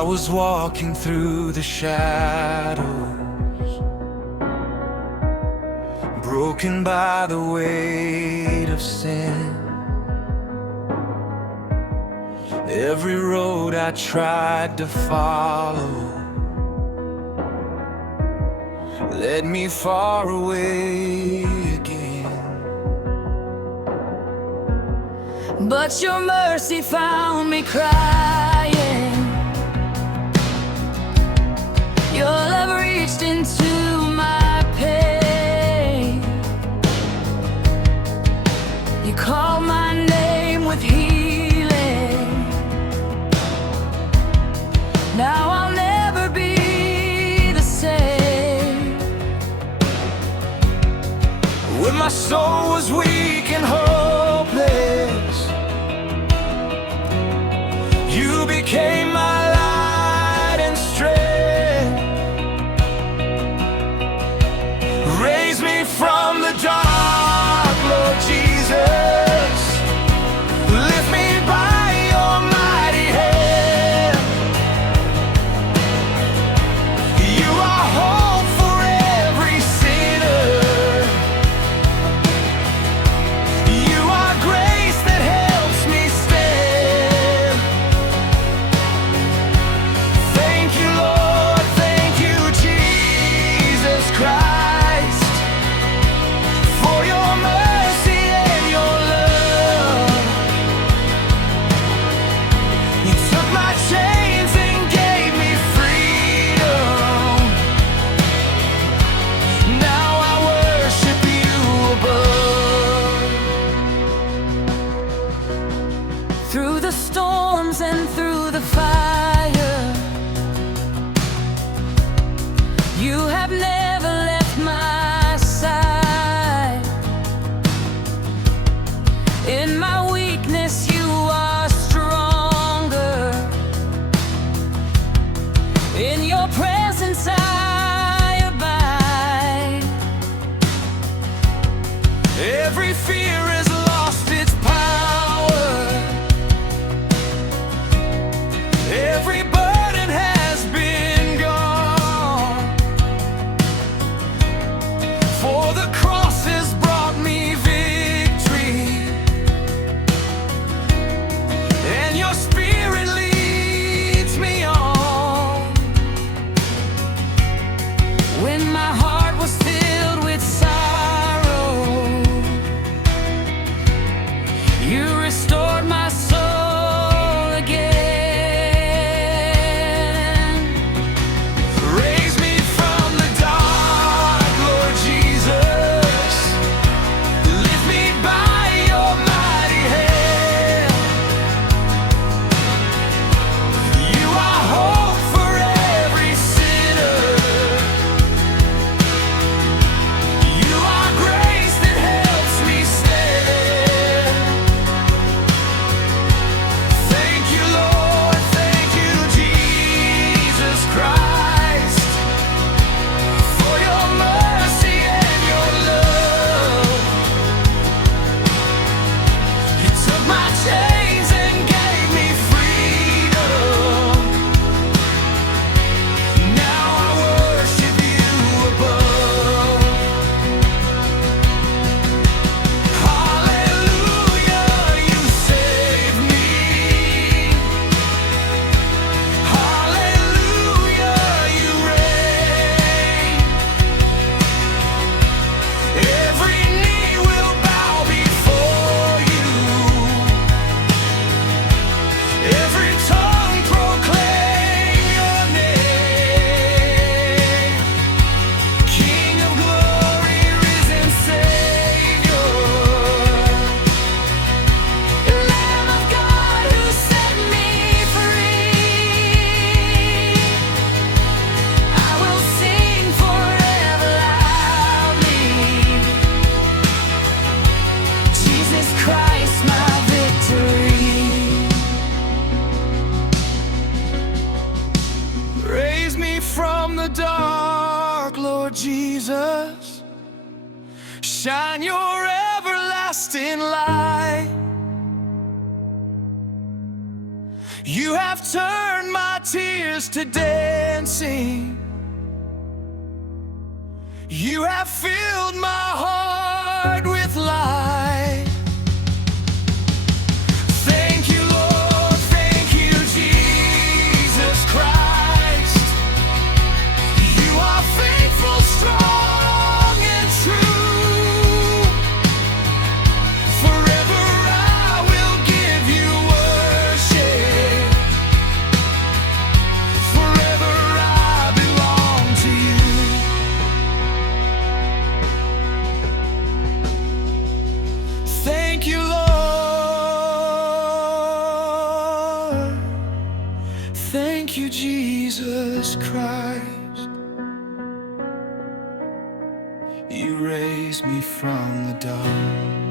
I was walking through the shadows, broken by the weight of sin. Every road I tried to follow led me far away again. But your mercy found me crying. Your love reached into my pain. You called my name with healing. Now I'll never be the same. When my soul was weak and hopeless, you became my light and strength. Raise me from the dark, Lord Jesus. Lift me by your mighty hand. You are hope for every sinner. You are grace that helps me stand. Thank you, Lord, thank you, Jesus Christ, for your mercy and your love. You took my chains and gave me freedom. Now I worship you above. Through the storms and through the fire, you have never left my side. In my weakness you are stronger. In your presence I abide. Every fear has lost its power. Every burden has been gone. For the cross has brought me victory, and your spirit leads me on. When my heart was filled with sorrow, you restored my soul again. Raise me from the dark, Lord Jesus. Lift me by your mighty hand. You are hope for every sinner. You are grace that helps me stand. Thank you, Lord, thank you, Jesus Christ, for your mercy and your love. You took my chains and gave me freedom. Now I worship you above. Hallelujah, you saved me. Hallelujah, you reign. Every knee will bow before you. Every tongue proclaim your name. King of glory, risen Savior, Lamb of God who set me free. I will sing forever loudly. Jesus Christ, my victory. Raise me from the dark, Lord Jesus. Shine your everlasting light. You have turned my tears to dancing. You have filled my heart with light. Thank you, Lord, thank you, Jesus Christ. You are faithful, strong, and true. Forever I will give you worship. Forever I belong to you. Thank you, Lord. Thank you, Jesus Christ. You raised me from the dark.